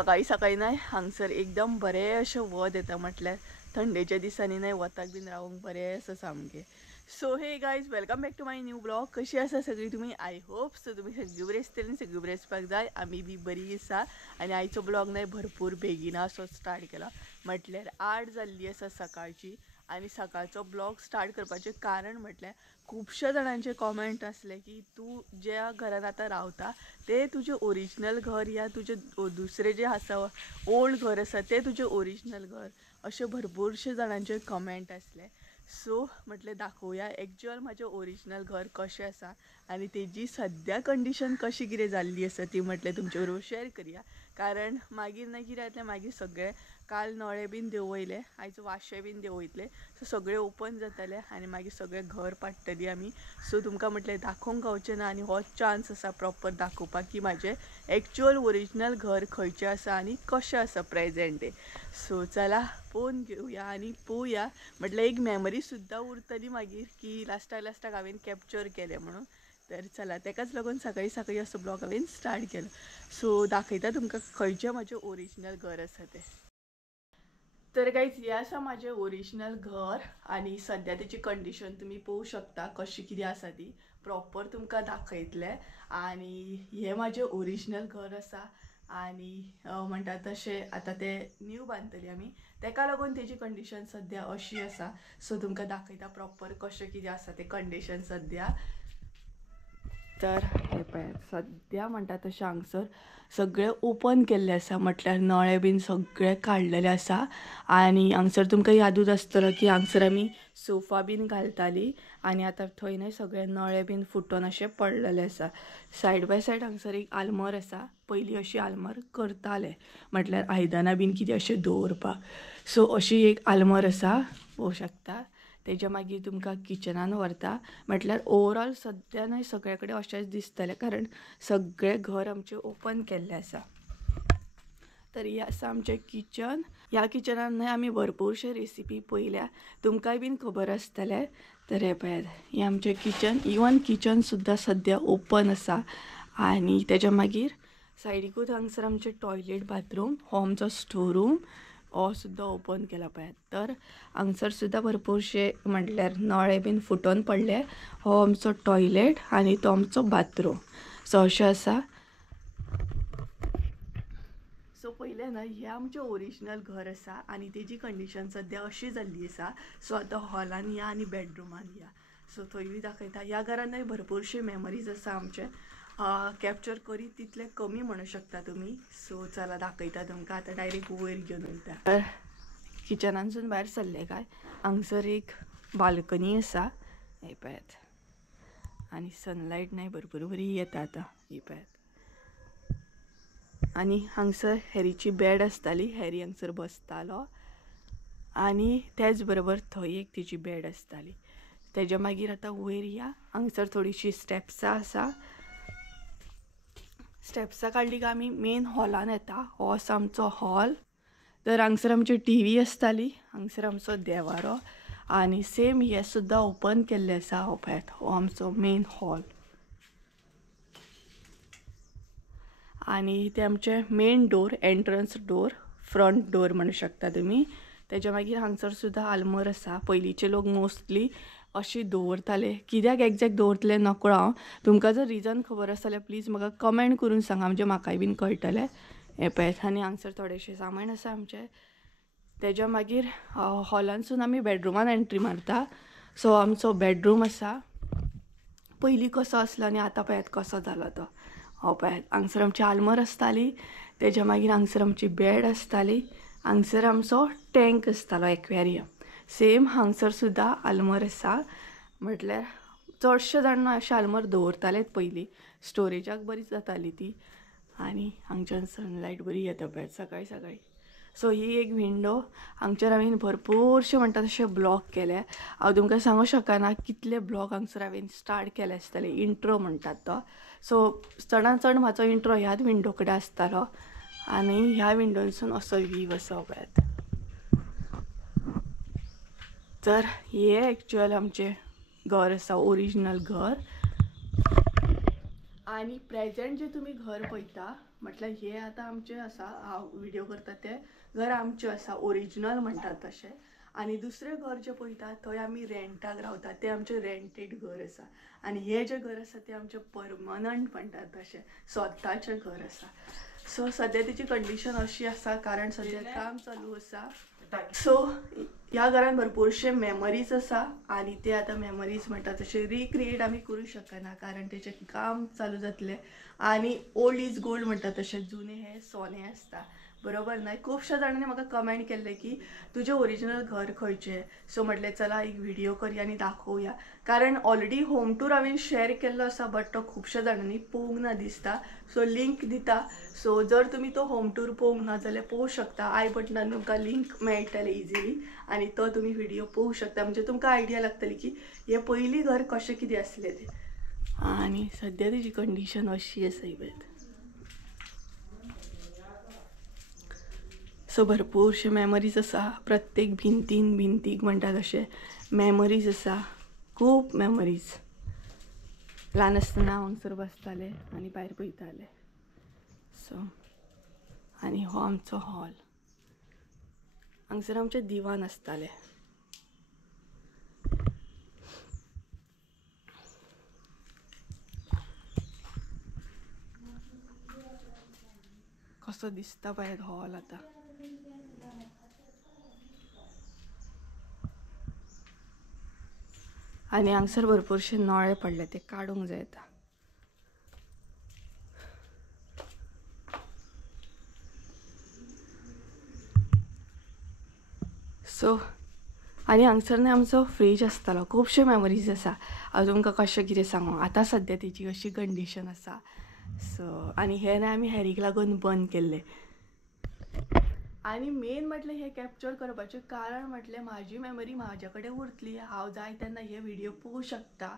सकाळी सकाळी नाही हांगसर एकदम बरें अशें वत येता म्हटल्यार थंडेच्या दिसांनी नाही वताक बीन रावंक बरें असं सामकें. So hey guys welcome back to my new blog. कशी आसा सगळी तुमी? आय होप सो तुमी सगळी बरी आसतली आनी सगळी बरी आसपाक जाय. आमी बी बरी आसा आनी आयचो ब्लॉग नाही भरपूर बेगिना असो स्टार्ट केला. म्हटल्यार 8 जाल्ली आसा सकाळची आनी सकाळचो ब्लॉग स्टार्ट करपाचें कारण म्हटल्यार खुबश्या जाणांचे कॉमेंट आसले की तू ज्या घरान आतां रावता ते तुजें ओरिजिनल घर या तुजें दुसरें जें आसा ओल्ड घर आसा तें तुजें ओरिजिनल घर, अशे भरपूरशे जाणांचे कमेंट आसले. सो म्हटलें दाखोवया एक्चुअल म्हाजें ओरिजिनल घर कशें आसा आनी तेजी सद्या कंडिशन कशी कितें जाल्ली आसा ती म्हटलें तुमचे बरोबर शेअर करया. कारण मागीर ना कितें जातलें, मागीर सगळें काल नळे बीन देंवयले, आयज वाशे बीन देंवयतले, सो सगळें ओपन जातलें आनी मागीर सगळें घर पाडटलीं आमी. सो तुमकां म्हटलें दाखोवंक गावचें ना आनी हो चान्स आसा प्रॉपर दाखोवपाक की म्हाजें एक्चुअल ओरिजिनल घर खंयचें आसा आनी कशें आसा प्रेजेंट डे. सो चला पळोवन घेवया आनी पळोवया. म्हटल्यार एक मेमरी सुद्दां उरतली मागीर की लास्टाक हांवें कॅप्चर केलें म्हणून. तर चला तेकाच लागून सकाळी सकाळी असो ब्लॉग हांवें स्टार्ट केलो. सो दाखयता तुमकां खंयचें म्हजें ओरिजिनल घर आसा तें. तर गायज हें आसा म्हाजें ओरिजिनल घर आनी सद्या तेची कंडिशन तुमी पळोवंक शकता कशी कितें आसा ती. प्रॉपर तुमकां दाखयतलें आनी हें म्हाजें ओरिजिनल घर आसा आनी म्हणटा तशें आतां तें न्यू बांदतलीं आमी, तेका लागून तेजी कंडिशन सद्या अशी आसा. सो तुमकां दाखयता प्रॉपर कशें कितें आसा तें कंडिशन सद्या. तर हे पळय सद्या म्हणटा तशें हांगसर सगळें ओपन केल्लें आसा, म्हटल्यार नळे बीन सगळे काडलेले आसा. आनी हांगसर तुमकां यादूच आसतलो की हांगसर आमी सोफा बीन घालतालीं आनी आतां थंय न्हय सगळे नळे बीन फुटोन अशें पडलेले आसा. सायड बाय सायड हांगसर एक आलमर आसा, पयलीं अशी आलमर करताले म्हटल्यार आयदनां बीन कितें अशें दवरपाक. सो अशी एक आलमर आसा पळोवंक शकता. तेज्या मागीर तुमकां किचनान व्हरता म्हटल्यार ओवरऑल सद्या न्हय सगळे कडेन अशेंच दिसतलें कारण सगळें घर आमचें ओपन केल्लें आसा. तर हें आसा आमचें किचन. ह्या किचनान न्हय आमी भरपूरशे रेसिपी पळयल्या, तुमकांय बीन खबर आसतलें. तर हे पळयात हें आमचें किचन. इवन किचन सुद्दां सद्या ओपन आसा. आनी तेज्या मागीर सायडीकूच हांगसर आमचें टॉयलेट बाथरूम, हो आमचो स्टोर रूम, हो सुद्दां ओपन केला पळयात. तर हांगसर सुद्दां भरपूरशे म्हटल्यार नळे बीन फुटोन पडले. हो आमचो टॉयलेट आनी तो आमचो बाथरूम. सो अशें आसा. सो पयलें न्हय हें आमचें ओरिजिनल घर आसा आनी तेजी कंडिशन सद्या अशी जाल्ली आसा. सो आतां हॉलान या आनी बेडरुमान या. सो थंयूय दाखयता. ह्या घरान न्हय भरपूरशे मेमरीज आसा आमचे, कॅप्चर करीत तितले कमी म्हणूं शकता तुमी. सो चला दाखयता तुमकां. आतां डायरेक्ट वयर घेवन वयता. तर किचनानसून भायर सरले काय हांगसर एक बाल्कनी आसा, हे पळयात. आनी सनलायट न्हय भरपूर बरी येता आतां, ही पळयात. आनी हांगसर हॅरीची बॅड आसताली, हॅरी हांगसर बसतालो आनी तेच बरोबर थंय एक तिची बॅड आसताली. तेज्या मागीर आतां वयर या. हांगसर थोडीशी स्टेप्सां आसा. स्टेप्सां काडली काय आमी मेन हॉलान येता. हो आसा आमचो हॉल. तर हांगसर आमची टीव्ही आसताली, हांगसर आमचो देवारो आनी सेम हे सुद्दां ओपन केल्लें आसा. हो पळयात हो आमचो मेन हॉल आनी ते आमचे main door, entrance door, front door म्हणू शकता तुमी. तेज्या मागीर हांगसर सुद्दां आलमर आसा. पयलींचे लोक मोस्टली अशी दवरताले, कित्याक एक्झॅक्ट दवरतले नकळो हांव. तुमकां जर रिजन खबर आसा जाल्यार प्लीज म्हाका कमेंट करून सांगा, म्हणजे म्हाकाय बीन कळटलें. हे पळयात आनी हांगसर थोडेशें सामान आसा आमचें. तेज्या मागीर हॉलानसून आमी बेडरुमान एंट्री मारता. सो आमचो बेडरूम आसा. पयलीं कसो आसलो आनी आतां पळयात कसो जालो तो. हो पळयात हांगसर आमची आलमर आसताली. तेज्या मागीर हांगसर आमची बॅड आसताली. हांगसर आमचो टँक आसतालो, एक्वेरियम. सेम हांगसर सुद्दां आलमर आसा. म्हटल्यार चडशे जाण अशें आलमर दवरतालेच पयलीं, स्टोरेजाक बरी जाताली ती. आनी हांगच्यान सनलायट बरी येता पळयात सकाळी सकाळी. सो ही एक विंडो. हांगच्यान हांवें भरपूरशे म्हणटा तशे ब्लॉग केले. हांव तुमकां सांगूं शकना कितले ब्लॉग हांगसर हांवें स्टार्ट केले आसतले. इंट्रो म्हणटात तो. सो चडांत चड म्हाजो इंट्रो ह्याच विंडो कडेन आसतालो आनी ह्या विंडोनसून असो व्हीव आसा पळयात. तर हे एक्चुअल आमचें घर आसा, ओरिजिनल घर. आणि प्रेझेंट जे तुम्ही घर पळयता म्हटल्यार हे आता आमचे आसा, हांव व्हिडिओ करता ते घर आमचे आसा, ओरिजिनल म्हणटात तशें. आणि दुसरें घर जे पळयता थंय आमी रेंटाक रावता, ते आमचे रेंटेड घर आसा. आणि हे जे घर आसा ते आमचे परमनंट म्हणटात तशें, स्वताचें घर आसा. सो सद्या तेची कंडिशन अशी आसा कारण सद्या काम चालू आसा. सो ह्या घरान भरपूरशे मेमरीज आसा आणि ते आता मेमरीज म्हणटा तशें रिक्रिएट आमी करूं शकना कारण तेचें काम चालू जातलें. आणि ओल्ड इज गोल्ड म्हणटा तशें, जुने हे सोने आसता, बरोबर न्हय. खुबश्या जाणांनी म्हाका कमेंट केल्ले की तुजें ओरिजिनल घर खंयचें. सो म्हटलें चला एक व्हिडिओ करया आनी दाखोवया. कारण ऑलरेडी होम टूर हांवें शेअर केल्लो आसा बट तो खुबश्या जाणांनी पळोवंक ना दिसता. सो लिंक दिता. सो जर तुम्ही तो होम टूर पळोवंक ना जाल्यार पळोवं शकता. आय बटनान तुमकां लिंक मेळटलें इजिली आनी तो तुमी व्हिडिओ पळोवं शकता. म्हणजे तुमकां आयडिया लागतली की हे पयलीं घर कशें कितें आसलें तें. आणि सद्या तेजी कंडिशन अशी आसा इबेत. सो भरपूरशे मेमरीज आसा, प्रत्येक भिंतीक म्हणटा तशें मेमरीज आसा, खूब मेमरीज. ल्हान आसतना हांगासर बसताले आनी भायर पळयताले. सो आनी हो आमचो हॉल. हांगासर आमचे दिवान आसताले. कसो दिसता पळय हॉल आता. आणि हांगासर भरपूरशे नळे पडले, ते काडूंक जाय आता. सो आनी हांगसर न्ही आमचो फ्रीज आसतालो. खुबशे मेमरीज आसा. हांव तुमकां कशें कितें सांगू. आतां सद्या तेजी अशी कंडिशन आसा. सो आनी हे न्ही आमी हेरीक लागून बंद केल्ले. आणि मेन म्हटलें हे कॅप्चर करपाचें कारण म्हटलें म्हाजी मेमरी म्हाजे कडेन उरतली. हांव जाय तेन्ना हे व्हिडिओ पळोवं शकता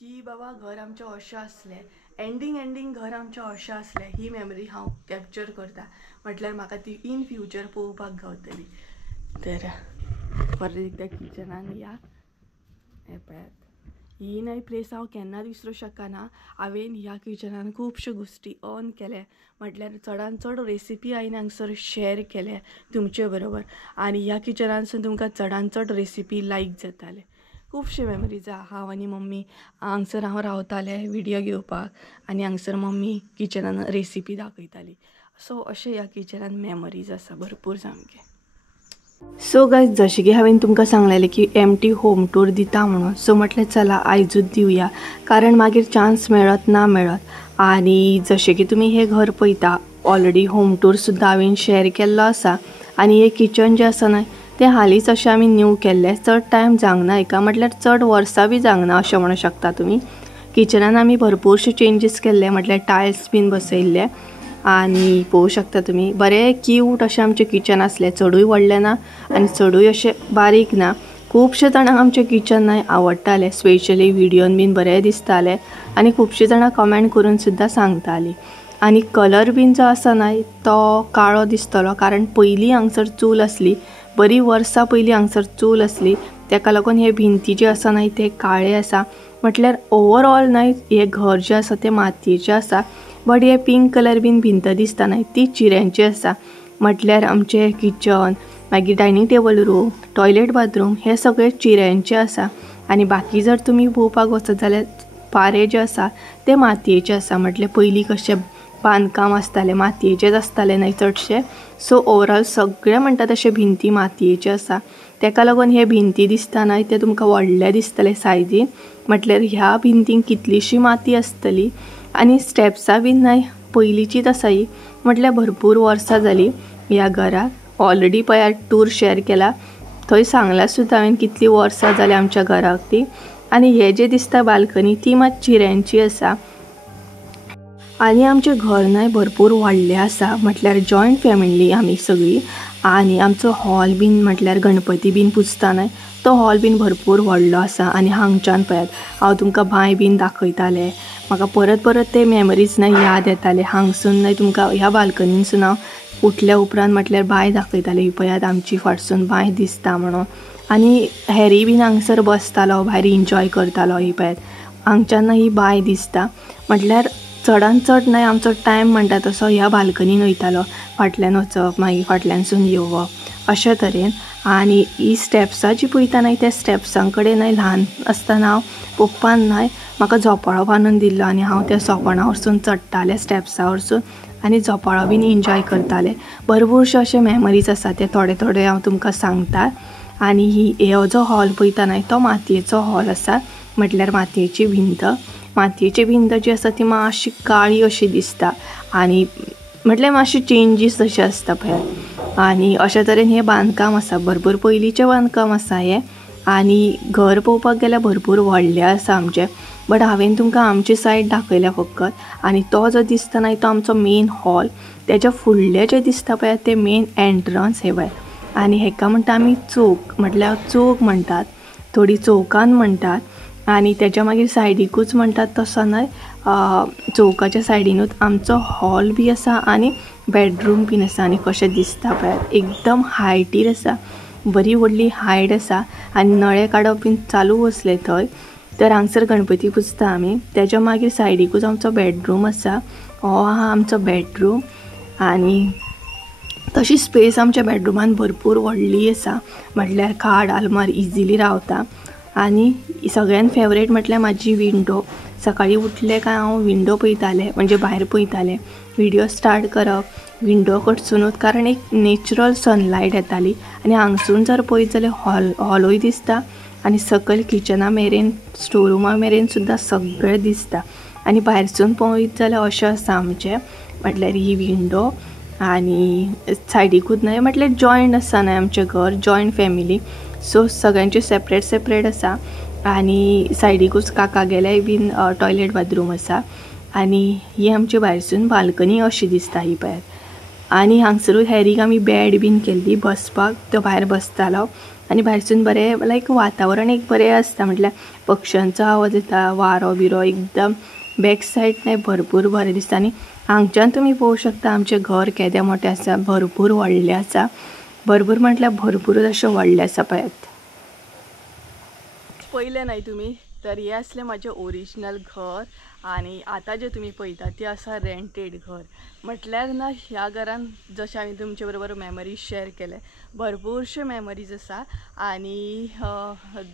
की बाबा घर आमचें अशें आसलें, एंडींग घर आमचें अशें आसलें. ही मेमरी हांव कॅप्चर करता. म्हटल्यार म्हाका ती इन फ्युचर पळोवपाक गावतली. तर परत एकदां किचनान या. हे पळयात, ही नवी प्लेस हांव केन्नाच विसरूं शकना. हांवें ह्या किचनान खुबश्यो गोश्टी अर्न केले. म्हटल्यार चडान चड रेसिपी हांवें हांगसर शेअर केले तुमचे बरोबर. आनी ह्या किचनानसून तुमकां चडान चड रेसिपी लायक जाताले. खुबशे मेमरीज आहा. हांव आनी मम्मी हांगसर हांव रावताले व्हिडिओ घेवपाक आनी हांगसर मम्मी किचनान रेसिपी दाखयताली. सो अशें ह्या किचनान मेमरीज आसा भरपूर सामके. सो गायज, जशें की हांवें तुमकां सांगलेलें की एमटी होम टूर दिता म्हणून. सो म्हटलें चला आयजूच दिवया कारण मागीर चान्स मेळत ना मेळत. आनी जशें की तुमी हे घर पळयता, ऑलरेडी होम टूर सुद्दां हांवें शेअर केल्लो आसा. आनी हे किचन जें आसा न्हय तें हालींच अशें आमी न्यू केल्लें. चड टायम जावंक ना हेका, म्हटल्यार चड वर्सां बी जावंक ना अशें म्हणूं शकता तुमी. किचनान आमी भरपूरशे चेंजीस केल्ले, म्हटल्यार टायल्स बीन बसयल्ले. आनी पळोवं शकता तुमी बरें क्यूट अशें आमचें किचन आसलें. चडूय व्हडलें ना आनी चडूय अशें बारीक ना. खुबशे जाणांक आमचें किचन न्हय आवडटालें, स्पेशली व्हिडिओन बीन बरें दिसतालें. आनी खुबशीं जाणां कमेंट करून सुद्दां सांगतालीं. आनी कलर बीन जो आसा न्हय तो काळो दिसतलो कारण पयलीं हांगसर चूल आसली, बरीं वर्सां पयलीं हांगसर चूल आसली. तेका लागून हे भिंती जे आसा न्हय ते काळे आसा. म्हटल्यार ओवरऑल न्हय हे घर जें आसा तें मातयेचें आसा. बट हे पिंक कलर बीन भिंत दिसता न्हय ती चिऱ्यांची आसा. म्हटल्यार आमचें किचन, मागीर dining table room, toilet bathroom हे सगळे चिऱ्यांचे आसा. आनी बाकी जर तुमी पळोवपाक वचत जाल्यार पारे जे आसा ते मातयेचे आसा. म्हटल्यार पयलीं कशें बांदकाम आसतालें मातयेचेच आसतालें न्हय चडशें. सो ओवरऑल सगळे म्हणटा तशें भिंती मातयेचे आसा. तेका लागून हे भिंती दिसता न्हय ते तुमकां व्हडले दिसतले सायजीन. म्हटल्यार ह्या भिंतींक कितलीशी माती आसतली. आनी स्टेप्सां बीन न्हय पयलींचीच आसा ही. म्हटल्यार भरपूर वर्सां जालीं ह्या घराक. ऑलरेडी पळयात टूर शेअर केला, थंय सांगला सुद्दां हांवें कितलीं वर्सां जालीं आमच्या घराक ती. आनी हे जे दिसता बाल्कनी ती मात चिऱ्यांची आसा. आनी आमचें घर न्हय भरपूर व्हडलें आसा. म्हटल्यार जॉयंट फॅमिली आमी सगळीं. आनी आमचो हॉल बीन म्हटल्यार गणपती बीन पुजता न्हय तो हॉल बीन भरपूर व्हडलो आसा. आनी हांगच्यान पळयात हांव तुमकां बांय बीन दाखयतालें. म्हाका परत परत ते मेमरीज न्हय याद येताले. हांगसून न्हय तुमकां ह्या बाल्कनीनसून हांव उठल्या उपरांत म्हटल्यार बांय दाखयतालें. ही पळयात आमची फाटसून बांय दिसता म्हणून. आनी हेरी बीन हांगसर बसतालो, भायर एन्जॉय करतालो. ही पळयात हांगच्यान ही बांय दिसता. म्हटल्यार चडान चड न्हय आमचो टायम म्हणटा तसो ह्या बाल्कनीन वयतालो, फाटल्यान वचप मागीर फाटल्यानसून येवप अशे तरेन. आनी ही स्टेप्सां जी पळयता न्हय त्या स्टेप्सां कडेन न्हय ल्हान आसतना हांव पप्पान न्हय म्हाका झोपाळो बांदून दिल्लो आनी हांव त्या सोपणा वरसून चडटालें स्टेप्सां वरसून आनी झोपाळो बीन एन्जॉय करतालें. भरपूरशे अशे मेमरीज आसा ते थोडे थोडे हांव तुमकां सांगता. आनी हो जो हॉल पळयता न्हय तो मातयेचो हॉल आसा, म्हटल्यार मातयेची भिंत. मातयेची भिंत जी आसा ती मातशी काळी अशी दिसता आनी म्हटल्यार मातशी चेंजीस अशें आसता पळय. आनी अशे तरेन हें बांदकाम आसा, भरपूर पयलींचें बांदकाम आसा हें. आनी घर पळोवपाक गेल्यार भरपूर व्हडलें आसा आमचें, बट हांवें तुमकां आमची सायड दाखयल्या फकत. आनी तो जो दिसता न्हय तो आमचो मेन हॉल, तेच्या फुडलें जें दिसता पळय तें मेन एंट्रन्स हे पळय. आनी हेका म्हणटा आमी चौक, म्हटल्यार चौक म्हणटात, थोडी चौकान म्हणटात. आनी तेच्या मागीर सायडीकूच म्हणटात तसो न्हय, चौकाच्या सायडीनूच आमचो हॉल बी आसा आनी बेडरूम बीन आसा. आनी कशें दिसता पळय, एकदम हायटीर आसा, बरी व्हडली हायट आसा. आनी नळे काडप बीन चालू आसले थंय, तर हांगसर गणपती पुजता आमी. तेच्या मागीर सायडीकूच आमचो बेडरूम आसा, हो आहा आमचो बेडरूम. आनी तशी स्पेस आमच्या बेडरुमान भरपूर व्हडली आसा, म्हटल्यार खाट आलमार इजिली रावता. आनी सगळ्यान फेवरेट म्हटल्यार म्हाजी विंडो. सकाळीं उठलें काय हांव विंडो पळयतालें, म्हणजे भायर पळयतालें, व्हिडियो स्टार्ट करप विंडो कडसूनूच, कारण एक नॅचरल सनलायट येताली. आनी हांगसून जर पळयत जाल्यार हॉलूय दिसता आनी सकयल किचना मेरेन स्टोरुमा मेरेन सुद्दां सगळें दिसता. आनी भायरसून पळयत जाल्यार अशें आसा आमचें, म्हटल्यार ही विंडो. आनी सायडीकूच न्हय, म्हटल्यार जॉयंट आसा न्हय आमचें घर, जॉयंट फॅमिली, सो सगळ्यांचे सेपरेट सेपरेट आसा. आनी सायडीकूच काका गेल्याय बीन टॉयलेट बाथरूम आसा. आनी ही आमची भायरसून बाल्कनी अशी दिसता ही पळय. आनी हांगसरूच हेरीक आमी बॅड बीन केल्ली बसपाक, तो भायर बसतालो. आनी भायरसून बरें लायक वातावरण एक बरें आसता, म्हटल्यार पक्ष्यांचो आवाज येता, वारो बिरो एकदम बॅक सायड न्हय भरपूर बरें दिसता. आनी हांगच्यान तुमी पळोवंक शकता आमचें घर केदें मोटें आसा, भरपूर व्हडलें आसा. भरपूर म्हटल्यार भरपूरच अशें व्हडलें आसा पळयात. पयलें न्हय तुमी, तर हें आसलें म्हाजें ओरिजिनल घर. आनी आतां जें तुमी पळयता तें आसा रेंटेड घर. म्हटल्यार ना ह्या घरान जशें हांवें तुमचे बरोबर मेमरीज शेअर केले, भरपूरशे मेमरीज आसा. आनी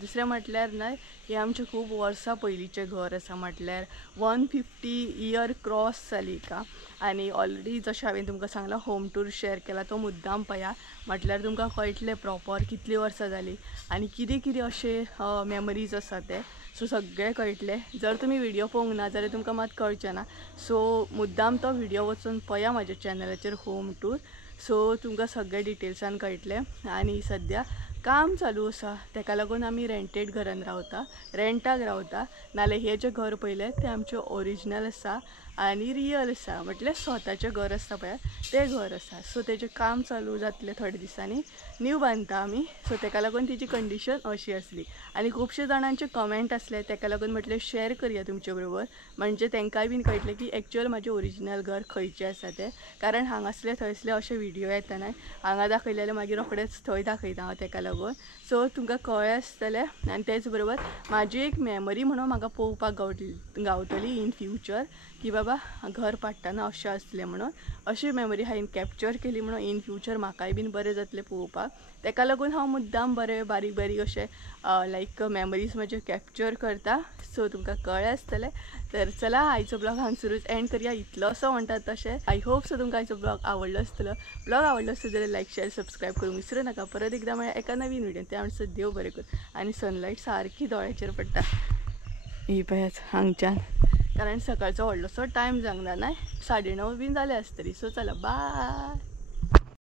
दुसरें म्हटल्यार न्हय हें आमचें खूब वर्सां पयलींचें घर आसा, म्हटल्यार 150 इयर क्रॉस जाली का. आनी ऑलरेडी जशें हांवें तुमकां सांगलां होम टूर शेअर केला, तो मुद्दाम पळया, म्हटल्यार तुमकां कळटलें प्रॉपर कितलीं वर्सां जालीं आनी कितें कितें अशें मेमरीज आसा ते. सो सगळें कळटलें. जर तुमी व्हिडियो पळोवंक ना जाल्यार तुमकां मात कळचें ना. सो मुद्दाम तो व्हिडियो वचून पळया म्हाज्या चॅनलाचेर होम टूर, सो तुमकां सगळें डिटेल्सान कळटलें. आनी सद्या काम चालू आसा, तेका लागून आमी रेंटेड घरान रावता, रेंटाक रावता. नाल्यार हें जें घर पळयलें तें आमचें ओरिजिनल आसा आनी रियल आसा, म्हटल्यार स्वताचें घर आसता पळय तें घर आसा. सो तेजें काम चालू जातलें थोड्या दिसांनी, न्यू बांदता आमी. सो तेका लागून तेजी कंडिशन अशी आसली. आनी खुबशे जाणांचे कमेंट आसले, तेका लागून म्हटलें शेअर करुया तुमचे बरोबर, म्हणजे तेंकाय बीन कळटलें की एक्चुअल म्हाजें ओरिजिनल घर खंयचें आसा तें. कारण हांगासले थंयसले अशे व्हिडियो येता न्हय, हांगा दाखयलेले मागीर रोखडेच थंय दाखयता हांव, तेका लागून. सो तुमकां कळ्ळें आसतलें. आनी तेच बरोबर म्हाजी एक मेमरी म्हणून म्हाका पळोवपाक गावतली इन फ्युचर, की बाबा घर पाडटना अशें आसलें म्हणून. अशी मेमरी हांवें कॅप्चर केली म्हणून इन फ्युचर म्हाकाय बीन बरें जातलें पळोवपाक. तेका लागून हांव मुद्दाम बरें बारीक बारीक अशें लायक मेमरीज म्हाजे कॅप्चर करता. सो तुमकां कळ्ळें आसतलें. तर चला आयचो ब्लॉग हांगसरूच एंड करुया, इतलो असो म्हणटात तशें. आय होप सो तुमकां आयचो ब्लॉग आवडलो आसतलो. ब्लॉग आवडलो आसत जाल्यार लायक शेअर सबस्क्राईब करूंक विसरूं नाका. परत एकदा मेळ्या एका नवीन व्हिडियोन, त्या म्हणसर देव बरें कर. आनी सनलायट सारकी दोळ्याचेर पडटा ही पळयात हांगच्यान, कारण सकाळचो व्हडलोसो टायम जावंक ना न्हय, 9:30 बीन जाले आसतली. सो चला बाय.